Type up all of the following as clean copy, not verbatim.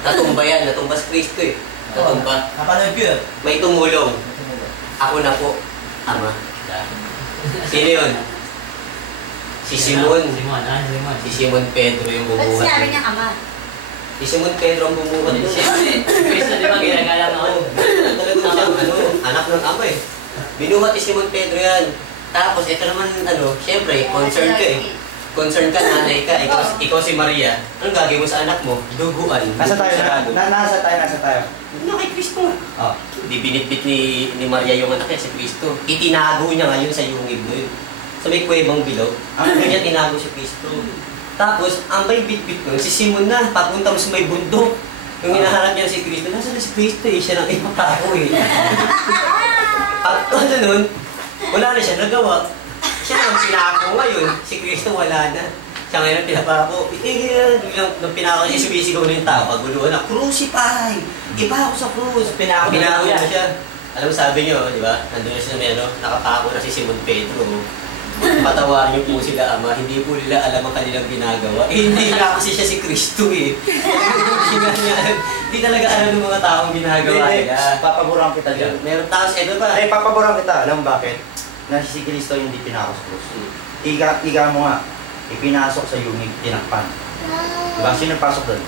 Natumba yan, natumba si Kristo eh. Natumba. Napanood ko yun. May tumulong. Ako na po, Ama. Sino yun? Si Simon. Si Simon Pedro yung Ba't bumuhat. sinabi niya ama? Si Simon Pedro ang bumuhat. Kristo, di ba ginagalang ako? Talagang siyang anak ng ama eh. Binuhat si Simon Pedro yan. Tapos ito naman, syempre, concerned ka eh. Concerned ka, nanay ka, ikaw si Maria. Anong gagawin mo sa anak mo? Duguan. Nasa tayo na? Nasa tayo. Ano kay Kristo? Oh. Di binitbit ni Maria yung anak niya, si Kristo. Itinago niya ngayon sa yungib mo yun. Sa may kuwebang bilog, ang niya tinago si Kristo. Tapos, ang may bitbit nun, si Simon na, papunta mo sa may bundok. Yung hinahanap niya si Kristo, nasa na si Kristo eh, siya lang ipapako eh. At ano nun, wala na siya nagawa. Siya lang pinako ngayon, si Kristo wala na. Siya ngayon ang pinapako. Nung pinako niya, sumisigaw na yung tao, paguluhan na, crucify! Iba ako sa krus. Pinako na siya. Alam mo sabi niyo, di ba? Nandun na siya na nakapako na si Simon Pedro. Patawarin niyo po sila, Ama. Hindi po nila alam ang kanilang ginagawa. Hindi nga kasi siya si Kristo eh. Hindi talaga alam ng mga taong ginagawa nila. Papaburang kita dyan. Meron taos, ito pa. Ay, papaburang kita. Alam mo bakit? Na si Kristo hindi pinako sa krus. Iga mo nga, ipinasok sa yungig, tinakpan. Diba? Sino pasok doon?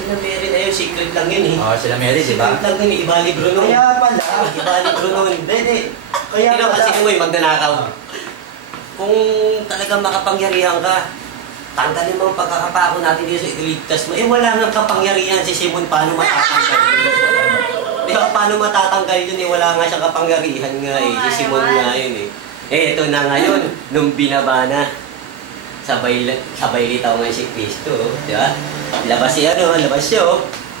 Sila Mary na yun, secret lang yun eh. Oo, sila Mary, diba? Secret lang yun eh, ibalik nun. Kaya pala. Ibalik nun. Hindi. Kaya Kaya pala. kasi mo yung magnanakaw. Kung talagang makapangyarihan ka, tanggalin mo ang pagkakapako natin dito sa iligtas mo. Eh wala nga kapangyarihan si Simon, paano matatanggal yun? Di ba, paano matatanggal yun eh? Wala nga siyang kapangyarihan nga eh. Si Simon nga yun eh. Eh, ito na ngayon, nung binaba na, sabay litaw nga si Kristo, di ba? Labas siya,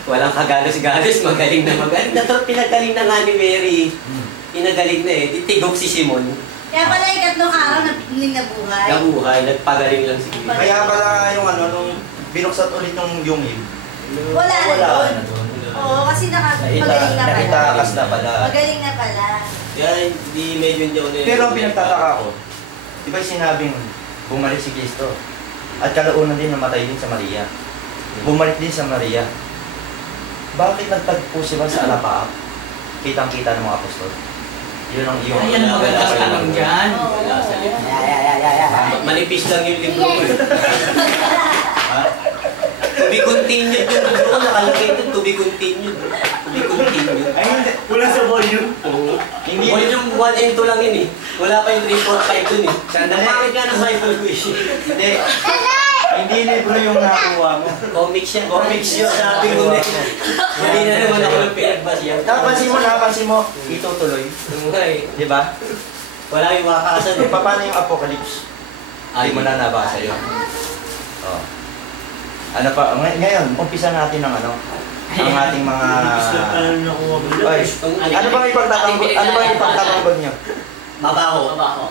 walang kagalos-galos, magaling na magaling. Pinagaling na nga ni Mary. Pinagaling na eh. Titigok si Simon. Kaya pala ikatlong araw na nabuhay. Nabuhay, nagpagaling lang si Kristo. Kaya pala yung nung binuksan ulit yung yungib. Wala na doon. Oo, kasi magaling na pala. Nakitakas na pala. Magaling na pala. Kaya hindi medyo hindi ako na. Pero ang pinagtataka ko, di ba sinabing bumalik si Kristo? At kalaunan din namatay din sa Maria. Bumalik din sa Maria. Bakit nagtagpo sila sa alapaap? Kitang-kita ng mga apostol. Yun ang iyong... Ayan, maganda ka lang dyan. Wala sa libro. Manipis lang yung libro ko eh. To be continued yung libro ko. Nakalagay ito, to be continued. To be continued. Ay, hindi. Wala sa volume. Oo. Volume 1 and 2 lang yun eh. Wala pa yung 3, 4, 5 dun eh. Napakit ka ng Bible ko eh. Hindi. Hindi libro yung nakuha mo. Comics yan. Comics yun. Sabi ko na eh. Hindi na naman ako ng pinagbasyan. Napansin mo, itutuloy. Okay. Di ba? Wala yung makakasan eh. Paano yung Apocalypse? Hindi mo na nabasa yun. Oh. Ano pa? Ngayon, umpisa natin ng ang ating mga... Ay, ano bang ipagtatanggol niyo? Mabaho. Mabaho.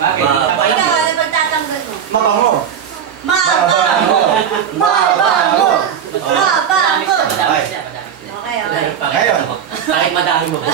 Bakit? Ikaw, ano pagtatanggol mo? Mabango. Mabango! Mabango! Mabango! Madami siya. Okay. Ngayon, Kahit madami mo.